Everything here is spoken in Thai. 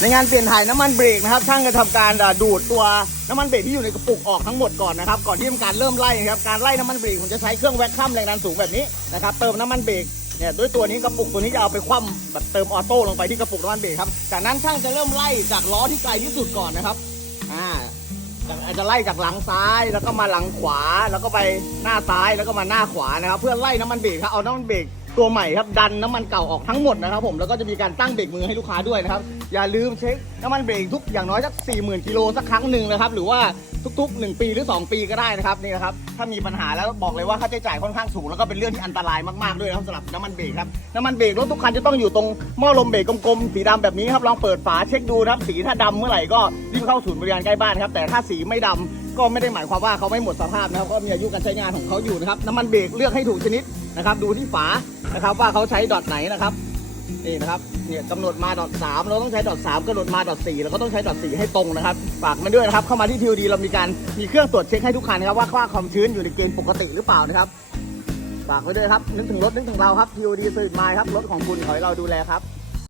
ในงานเปลี่ยนถ่ายน้ำมันเบรกนะครับช่างจะทำการดูดตัวน้ำมันเบรกที่อยู่ในกระปุกออกทั้งหมดก่อนนะครับก่อนที่ทำการเริ่มไล่นะครับการไล่น้ำมันเบรกผมจะใช้เครื่องแว็กคัมแรงดันสูงแบบนี้นะครับเติมน้ำมันเบรกเนี่ยด้วยตัวนี้กระปุกตัวนี้จะเอาไปคว่ำแบบเติมออโต้ลงไปที่กระปุกน้ำมันเบรกครับจากนั้นช่างจะเริ่มไล่จากล้อที่ไกลที่สุดก่อนนะครับอ่าอาจจะไล่จากหลังซ้ายแล้วก็มาหลังขวาแล้วก็ไปหน้าซ้ายแล้วก็มาหน้าขวานะครับ เพื่อไล่น้ำมันเบรกครับเอาน้ำมันเบรก ตัวใหม่ครับดันน้ำมันเก่าออกทั้งหมดนะครับผมแล้วก็จะมีการตั้งเบรกมือให้ลูกค้าด้วยนะครับอย่าลืมเช็คน้ำมันเบรกทุกอย่างน้อยสัก 4 0,000กิโลสักครั้งหนึ่งนะครับหรือว่าทุกๆ 1 ปีหรือ 2 ปีก็ได้นะครับนี่นะครับถ้ามีปัญหาแล้วบอกเลยว่าค่าใช้จ่ายค่อนข้างสูงแล้วก็เป็นเรื่องที่อันตรายมากๆด้วยนะครับสำหรับน้ำมันเบรกครับน้ำมันเบรกรถทุกคันจะต้องอยู่ตรงหม้อลมเบรกกลมๆสีดำแบบนี้ครับลองเปิดฝาเช็คดูนะครับสีถ้าดำเมื่อไหร่ก็รีบเข้าศูนย์บริการใกล้บ้านครับแต่ถ้าสีไม่ดำก็ไม่ได้หมายความว่าเขาไม่หมดสภาพนะครับก็มีอายุการใช้งานของเขาอยู่นะครับน้ำมันเบรกเลือกให้ถูกชนิด นะครับ ดูที่ฝานะครับว่าเขาใช้ดอทไหนนะครับนี่นะครับเนี่ยกำหนดมาดอทสามเราต้องใช้ดอทสามกำหนดมาดอทสี่เราก็ต้องใช้ดอทสี่ให้ตรงนะครับฝากมาด้วยนะครับ เข้ามาที่ทีวดีเรามีการมีเครื่องตรวจเช็คให้ทุกคันนะครับว่าค่าความชื้นอยู่ในเกณฑ์ปกติหรือเปล่านะครับฝากไว้ด้วยครับนึกถึงรถนึกถึงเราครับทีวดีสื่อมาครับรถของคุณขอให้เราดูแลครับ